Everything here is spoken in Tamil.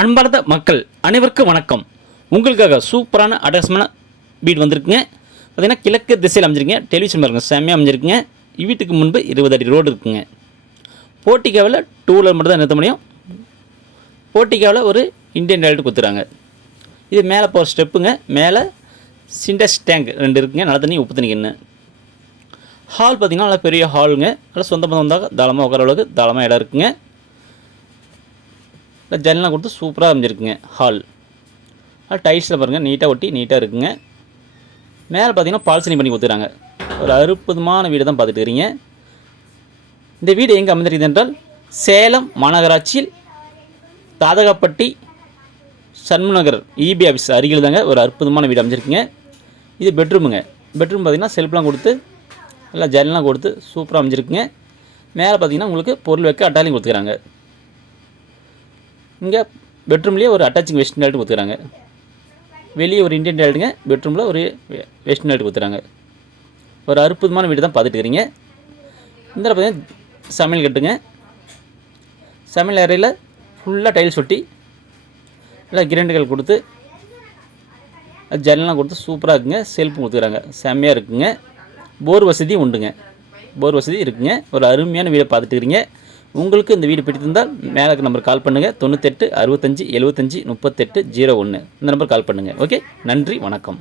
அன்பார்ந்த மக்கள் அனைவருக்கும் வணக்கம். உங்களுக்காக சூப்பரான அட்ரஸ்மான வீடு வந்திருக்குங்க. பார்த்தீங்கன்னா கிழக்கு திசையில் அமைஞ்சிருக்குங்க. டெலிவிஷன் பாருங்கள், செம்மையாக அமைஞ்சிருக்குங்க. வீட்டுக்கு முன்பு 20 அடி ரோடு இருக்குங்க. போர்ட்டிகோவில் 2 வீலர் மட்டும் தான் நிறுத்த முடியும். போர்ட்டிகோவில் ஒரு இந்தியன் டாய்லெட் கொடுத்துறாங்க. இது மேலே போகிற ஸ்டெப்புங்க. மேலே சிண்டெக்ஸ் டேங்க் 2 இருக்குங்க. நல்ல தண்ணி உப்பு தண்ணி கிண்ணு. ஹால் பார்த்திங்கன்னா நல்லா பெரிய ஹாலுங்க. நல்லா சொந்த பந்தம் வந்தால் தாளமாக உட்கார அளவுக்கு தாளமாக இடம் இருக்குங்க. ஜன்னலாம் கொடுத்து சூப்பராக அமைஞ்சிருக்குங்க. ஹால் டைல்ஸில் பாருங்கள், நீட்டாக ஒட்டி நீட்டாக இருக்குங்க. மேலே பார்த்தீங்கன்னா பால்சனி பண்ணி கொடுத்துறாங்க. ஒரு அற்புதமான வீடு தான் பார்த்துட்டு இருக்கிறீங்க. இந்த வீடு எங்கே அமைந்திருக்குது என்றால் சேலம் மாநகராட்சியில் தாதகாப்பட்டி சண்முநகர் இபி ஆஃபீஸ் அருகில் தாங்க ஒரு அற்புதமான வீடு அமைஞ்சிருக்குங்க. இது பெட்ரூமுங்க. பெட்ரூம் பார்த்திங்கன்னா செல்ஃப்லாம் கொடுத்து நல்லா ஜன்னலாம் கொடுத்து சூப்பராக அமைஞ்சிருக்குங்க. மேலே பார்த்திங்கன்னா உங்களுக்கு பொருள் வைக்க அட்டாலியும் கொடுத்துக்கிறாங்க. இங்கே பெட்ரூம்லேயே ஒரு அட்டாச்சிங் வெஸ்டர்ன் டாய்லெட் கொடுத்துறாங்க. வெளியே ஒரு இந்தியன் டாய்லெட்டுங்க. பெட்ரூமில் ஒரு வெஸ்டர்ன் டாய்லெட் கொடுத்துறாங்க. ஒரு அற்புதமான வீடு தான் பார்த்துட்டு இருக்கிறீங்க. இந்த பார்த்தீங்கன்னா சமையல் கட்டுங்க. சமையல் அறையில் ஃபுல்லாக டைல்ஸ் ஒட்டி நல்லா கிரைண்டுகள் கொடுத்து ஜன்னலாம் கொடுத்து சூப்பராக இருக்குங்க. செல்ஃபும் கொடுத்துக்கிறாங்க. செம்மையாக இருக்குங்க. போர் வசதியும் உண்டுங்க. போர் வசதி இருக்குங்க. ஒரு அருமையான வீடை பார்த்துட்டு இருக்கிறீங்க. உங்களுக்கு இந்த வீடு பிடித்திருந்தால் மேலே நம்பர் கால் பண்ணுங்கள். 98 65 75 38 01 இந்த நம்பர் கால் பண்ணுங்கள். ஓகே, நன்றி, வணக்கம்.